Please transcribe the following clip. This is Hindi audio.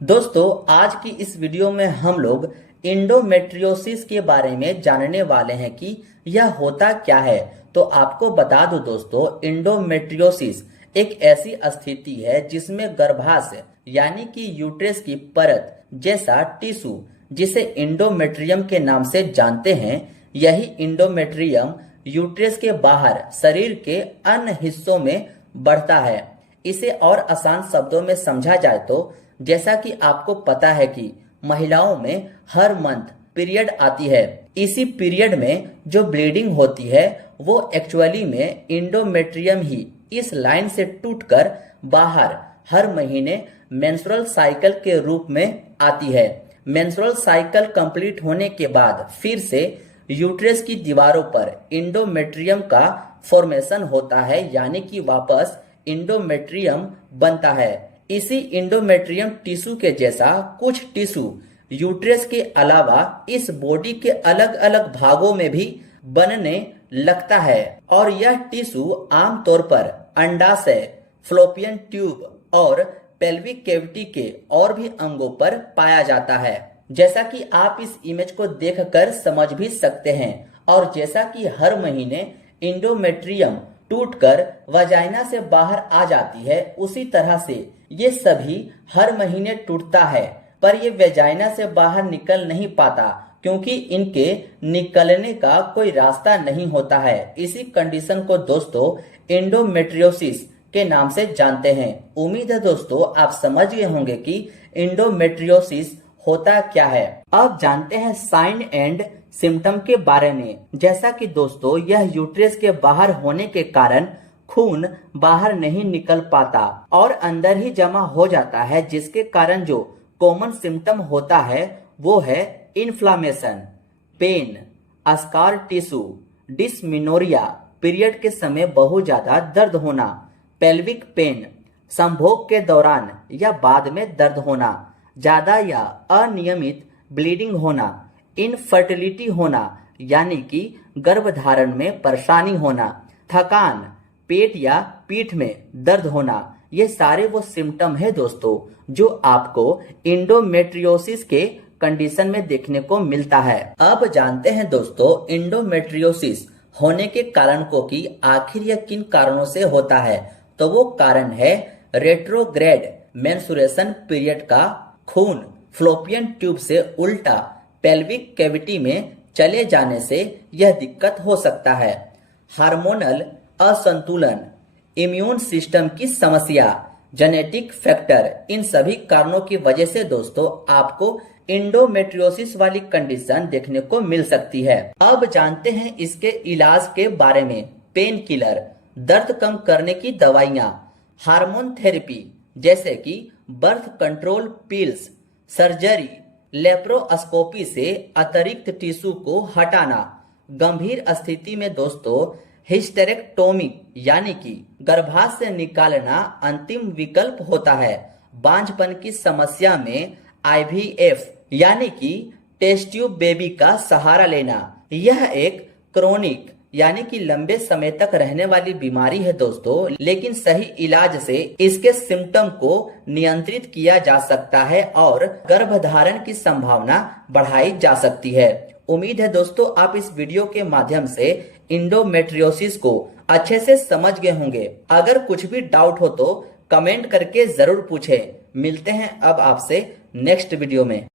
दोस्तों, आज की इस वीडियो में हम लोग इंडोमेट्रियोसिस के बारे में जानने वाले हैं कि यह होता क्या है। तो आपको बता दूं दोस्तों, इंडोमेट्रियोसिस एक ऐसी स्थिति है जिसमें गर्भाशय यानी कि यूट्रस की परत जैसा टिश्यू, जिसे इंडोमेट्रियम के नाम से जानते हैं, यही इंडोमेट्रियम यूट्रस के बाहर शरीर के अन्य हिस्सों में बढ़ता है। इसे और आसान शब्दों में समझा जाए तो जैसा कि आपको पता है कि महिलाओं में हर मंथ पीरियड आती है। इसी पीरियड में जो ब्लीडिंग होती है वो एक्चुअली में इंडोमेट्रियम ही इस लाइन से टूटकर बाहर हर महीने मेंस्ट्रुअल साइकिल के रूप में आती है। मेंस्ट्रुअल साइकिल कंप्लीट होने के बाद फिर से यूट्रस की दीवारों पर इंडोमेट्रियम का फॉर्मेशन होता है, यानी कि वापस इंडोमेट्रियम बनता है। इसी इंडोमेट्रियम टिश्यू के जैसा कुछ टिश्यू यूट्रस के अलावा इस बॉडी के अलग अलग भागों में भी बनने लगता है और यह टिश्यू आमतौर पर अंडाशय, फ्लोपियन ट्यूब और पेल्विक कैविटी के और भी अंगों पर पाया जाता है। जैसा कि आप इस इमेज को देखकर समझ भी सकते हैं, और जैसा कि हर महीने इंडोमेट्रियम टूटकर वजाइना से बाहर आ जाती है, उसी तरह से ये सभी हर महीने टूटता है, पर ये वजाइना से बाहर निकल नहीं पाता क्योंकि इनके निकलने का कोई रास्ता नहीं होता है। इसी कंडीशन को दोस्तों इंडोमेट्रियोसिस के नाम से जानते हैं। उम्मीद है दोस्तों आप समझ गए होंगे कि इंडोमेट्रियोसिस होता क्या है। अब जानते हैं साइन एंड सिम्टम के बारे में। जैसा कि दोस्तों यह यूट्रस के बाहर होने के कारण खून बाहर नहीं निकल पाता और अंदर ही जमा हो जाता है, जिसके कारण जो कॉमन सिम्टम होता है वो है inflammation, pain, scar tissue, dysmenorrhea, period के समय बहुत ज्यादा दर्द होना, पेल्विक पेन, संभोग के दौरान या बाद में दर्द होना, ज्यादा या अनियमित ब्लीडिंग होना, इनफर्टिलिटी होना यानी कि गर्भधारण में परेशानी होना, थकान, पेट या पीठ में दर्द होना, ये सारे वो सिम्टम है दोस्तों जो आपको इंडोमेट्रियोसिस के कंडीशन में देखने को मिलता है। अब जानते हैं दोस्तों इंडोमेट्रियोसिस होने के कारण को कि आखिर यह किन कारणों से होता है। तो वो कारण है रेट्रोग्रेड मेंस्ट्रुएशन पीरियड का खून फ्लोपियन ट्यूब से उल्टा पेल्विक कैविटी में चले जाने से यह दिक्कत हो सकता है। हार्मोनल असंतुलन, इम्यून सिस्टम की समस्या, जेनेटिक फैक्टर, इन सभी कारणों की वजह से दोस्तों आपको इंडोमेट्रियोसिस वाली कंडीशन देखने को मिल सकती है। अब जानते हैं इसके इलाज के बारे में। पेन किलर, दर्द कम करने की दवाइयाँ, हार्मोन थेरेपी जैसे कि birth control pills, surgery, laparoscopy से अतिरिक्त टिश्यू को हटाना, गंभीर स्थिति में दोस्तों हिस्टेरेक्टोमी यानी कि गर्भाशय से निकालना अंतिम विकल्प होता है। बांझपन की समस्या में आईवीएफ यानी कि टेस्ट ट्यूब बेबी का सहारा लेना, यह एक क्रोनिक यानी कि लंबे समय तक रहने वाली बीमारी है दोस्तों, लेकिन सही इलाज से इसके सिम्टम को नियंत्रित किया जा सकता है और गर्भधारण की संभावना बढ़ाई जा सकती है। उम्मीद है दोस्तों आप इस वीडियो के माध्यम से इंडोमेट्रियोसिस को अच्छे से समझ गए होंगे। अगर कुछ भी डाउट हो तो कमेंट करके जरूर पूछें। मिलते हैं अब आपसे नेक्स्ट वीडियो में।